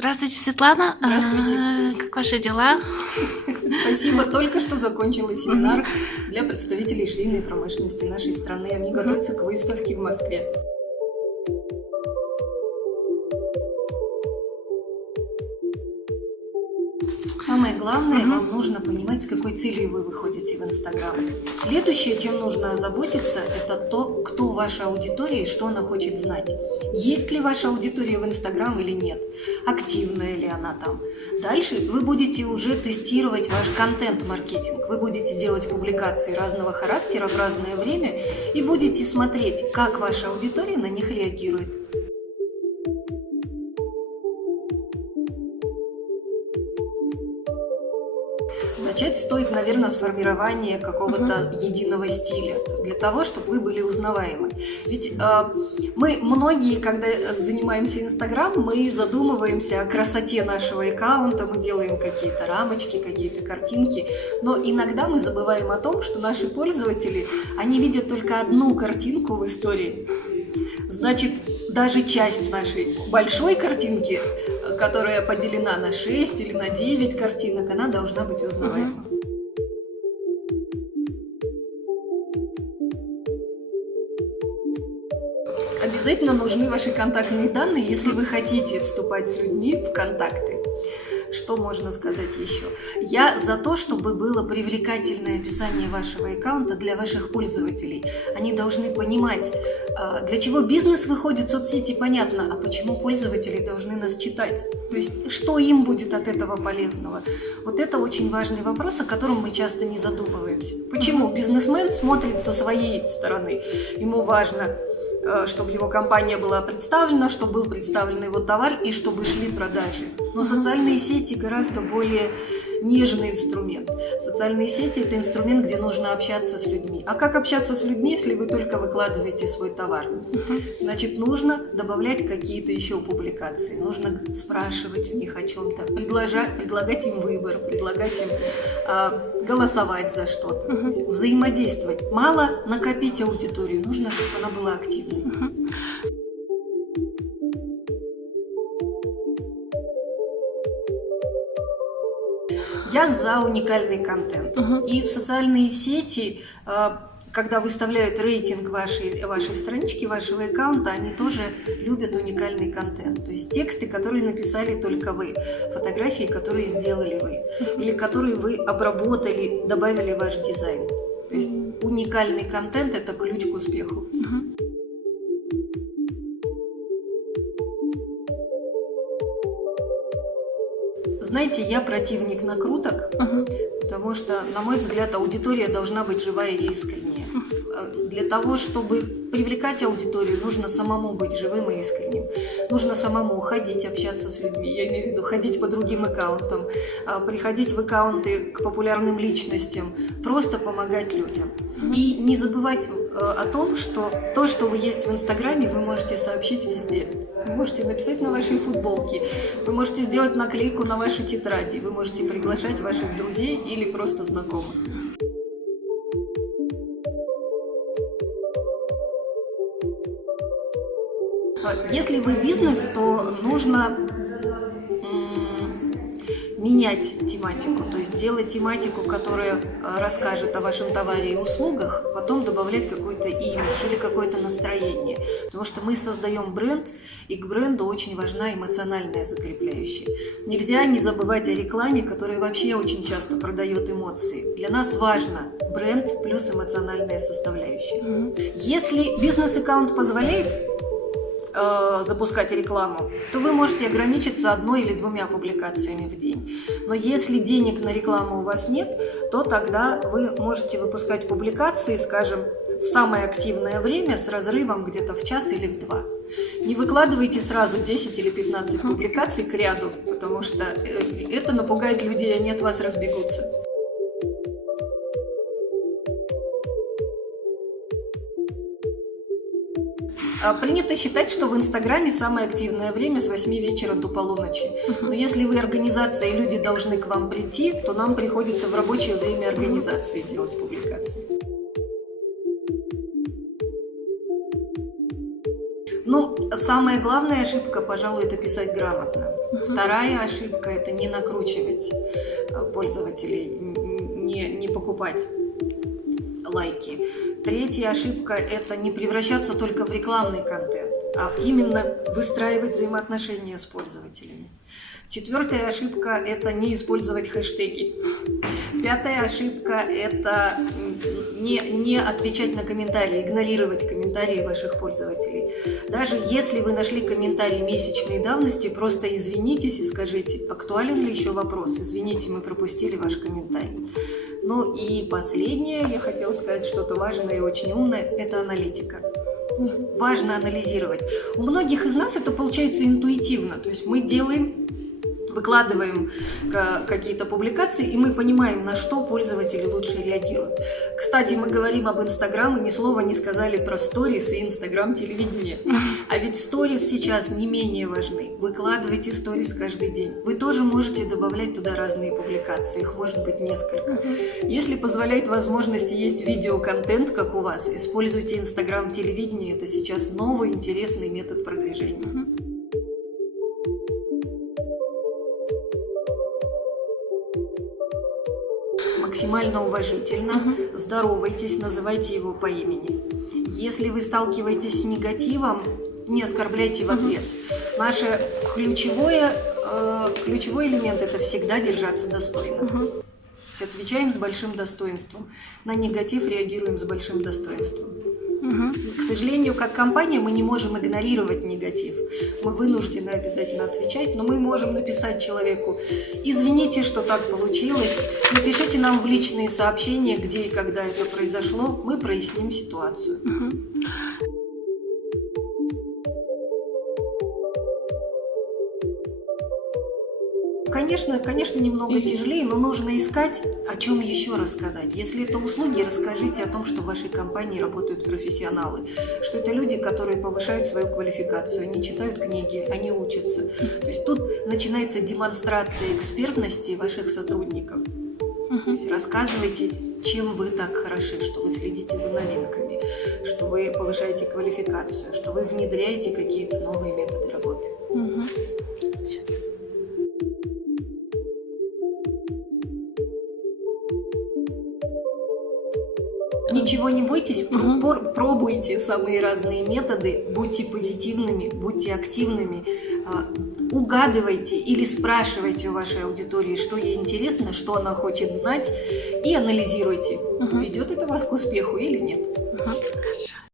Здравствуйте, Светлана. Здравствуйте. Как ваши дела? Спасибо. Только что закончила семинар для представителей швейной промышленности нашей страны. Они готовятся к выставке в Москве. Самое главное, вам нужно понимать, с какой целью вы выходите в Инстаграм. Следующее, чем нужно озаботиться, это то, кто ваша аудитория и что она хочет знать. Есть ли ваша аудитория в Инстаграм или нет? Активная ли она там? Дальше вы будете уже тестировать ваш контент-маркетинг. Вы будете делать публикации разного характера в разное время и будете смотреть, как ваша аудитория на них реагирует. Начать стоит, наверное, с формирования какого-то единого стиля, для того, чтобы вы были узнаваемы. Ведь мы многие, когда занимаемся Инстаграм, мы задумываемся о красоте нашего аккаунта, мы делаем какие-то рамочки, какие-то картинки, но иногда мы забываем о том, что наши пользователи, они видят только одну картинку в истории. Значит, даже часть нашей большой картинки, которая поделена на 6 или на 9 картинок, она должна быть узнаваема. Обязательно нужны ваши контактные данные, если вы хотите вступать с людьми в контакты. Что можно сказать еще? Я за то, чтобы было привлекательное описание вашего аккаунта для ваших пользователей. Они должны понимать, для чего бизнес выходит в соцсети, понятно, а почему пользователи должны нас читать. То есть, что им будет от этого полезного. Вот это очень важный вопрос, о котором мы часто не задумываемся. Почему бизнесмен смотрит со своей стороны? Ему важно, чтобы его компания была представлена, чтобы был представлен его товар и чтобы шли продажи. Но социальные сети гораздо более нежный инструмент. Социальные сети – это инструмент, где нужно общаться с людьми. А как общаться с людьми, если вы только выкладываете свой товар? Значит, нужно добавлять какие-то еще публикации, нужно спрашивать у них о чем-то, предлагать им выбор, предлагать им голосовать за что-то, взаимодействовать. Мало накопить аудиторию, нужно, чтобы она была активной. Я за уникальный контент. И в социальные сети, когда выставляют рейтинг вашей странички, вашего аккаунта, они тоже любят уникальный контент. То есть тексты, которые написали только вы, фотографии, которые сделали вы, или которые вы обработали, добавили в ваш дизайн. То есть уникальный контент – это ключ к успеху. Знаете, я противник накруток, потому что, на мой взгляд, аудитория должна быть живая и искренняя. Для того, чтобы привлекать аудиторию, нужно самому быть живым и искренним. Нужно самому ходить, общаться с людьми, я имею в виду ходить по другим аккаунтам, приходить в аккаунты к популярным личностям, просто помогать людям. И не забывать о том, что то, что вы есть в Инстаграме, вы можете сообщить везде. Вы можете написать на вашей футболке, вы можете сделать наклейку на вашей тетради, вы можете приглашать ваших друзей или просто знакомых. Если вы бизнес, то нужно менять тематику, то есть делать тематику, которая расскажет о вашем товаре и услугах, потом добавлять какой-то имидж или какое-то настроение. Потому что мы создаем бренд, и к бренду очень важна эмоциональная закрепляющая. Нельзя не забывать о рекламе, которая вообще очень часто продает эмоции. Для нас важно бренд плюс эмоциональная составляющая. Если бизнес-аккаунт позволяет запускать рекламу, то вы можете ограничиться 1 или 2 публикациями в день. Но если денег на рекламу у вас нет, то тогда вы можете выпускать публикации, скажем, в самое активное время с разрывом где-то в час или в 2. Не выкладывайте сразу 10 или 15 публикаций к ряду, потому что это напугает людей, они от вас разбегутся. Принято считать, что в Инстаграме самое активное время с 8 вечера до полуночи. Но если вы организация и люди должны к вам прийти, то нам приходится в рабочее время организации делать публикации. Ну, самая главная ошибка, пожалуй, это писать грамотно. Вторая ошибка – это не накручивать пользователей, не покупать лайки. Третья ошибка – это не превращаться только в рекламный контент, а именно выстраивать взаимоотношения с пользователями. Четвертая ошибка – это не использовать хэштеги. Пятая ошибка – это не отвечать на комментарии, игнорировать комментарии ваших пользователей. Даже если вы нашли комментарий месячной давности, просто извинитесь и скажите, актуален ли еще вопрос. Извините, мы пропустили ваш комментарий. Ну и последнее, я хотела сказать что-то важное и очень умное – это аналитика. Важно анализировать. У многих из нас это получается интуитивно, то есть мы выкладываем какие-то публикации, и мы понимаем, на что пользователи лучше реагируют. Кстати, мы говорим об Инстаграм, и ни слова не сказали про сторис и Инстаграм-телевидение. А ведь сторис сейчас не менее важны. Выкладывайте сторис каждый день. Вы тоже можете добавлять туда разные публикации, их может быть несколько. Если позволяет возможность есть видеоконтент, как у вас, используйте Инстаграм-телевидение, это сейчас новый интересный метод продвижения. Максимально уважительно, здоровайтесь, называйте его по имени. Если вы сталкиваетесь с негативом, не оскорбляйте в ответ. Наш ключевой элемент – это всегда держаться достойно. То есть отвечаем с большим достоинством. На негатив реагируем с большим достоинством. К сожалению, как компания мы не можем игнорировать негатив. Мы вынуждены обязательно отвечать, но мы можем написать человеку: извините, что так получилось, напишите нам в личные сообщения, где и когда это произошло, мы проясним ситуацию. Конечно, немного тяжелее, но нужно искать, о чем еще рассказать. Если это услуги, расскажите о том, что в вашей компании работают профессионалы, что это люди, которые повышают свою квалификацию, они читают книги, они учатся. То есть тут начинается демонстрация экспертности ваших сотрудников. То есть рассказывайте, чем вы так хороши, что вы следите за новинками, что вы повышаете квалификацию, что вы внедряете какие-то новые методы работы. Ничего не бойтесь, пробуйте самые разные методы, будьте позитивными, будьте активными, угадывайте или спрашивайте у вашей аудитории, что ей интересно, что она хочет знать, и анализируйте, ведет это вас к успеху или нет. Хорошо.